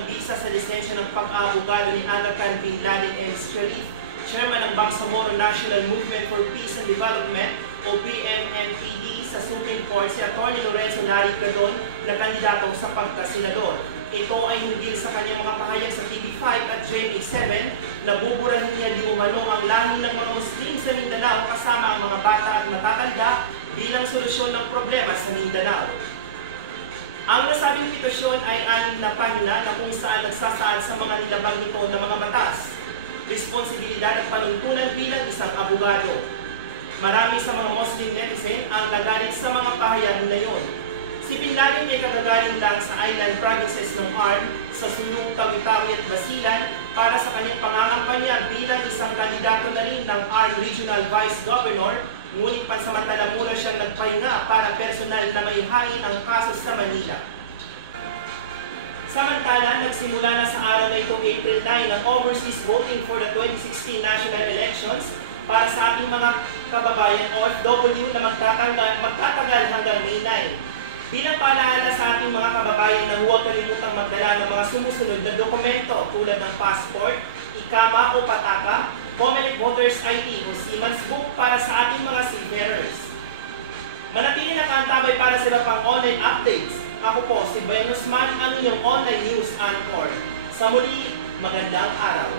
ng visa sa lisensya ng pag-aabogado ni Anakan Bin Laden El Sharif, Chairman ng Bangsamoro National Movement for Peace and Development o BMNPD sa Supreme Court si Atty. Lorenzo Nari Gadon na kandidato sa pagkasenador. Ito ay hinggil sa kanyang mga pahayag sa TV5 at GMA7 na buburahin niya di umano ang lahi ng mga Muslim sa Mindanao kasama ang mga bata at matatanda bilang solusyon ng problema sa Mindanao. Ang nasabing petisyon ay 6 na pahina na kung saan nagsasaad sa mga nilabag nito ng mga batas, responsibilidad at panuntunan bilang isang abogado. Marami sa mga Muslim netizen ang nagalit sa mga pahayag na yon. Si Bin Laden ay kagagaling lang sa island provinces ng ARM sa sulong Tawi-Tawi at Basilan para sa kanyang pangangampanya bilang isang kandidato na rin ng ARM Regional Vice Governor, ngunit pansamantala muna siyang nagpahinga para personal na maihain ang kaso sa Manila. Samantala, nagsimula na sa araw na ito April 9 ang overseas voting for the 2016 national elections para sa ating mga kababayan OFW na magtatagal hanggang May 9. Bilang paalaala sa ating mga kababayan na huwag kalimutang magdala ng mga sumusunod na dokumento tulad ng passport, ikama o pataka, Comelec Voters ID o Seaman's Book para sa ating mga seafarers. Manatili nakaantabay para sa iba pang online updates. Ako po si Bayan Usman, ang inyong online news anchor. Sa muli, magandang araw.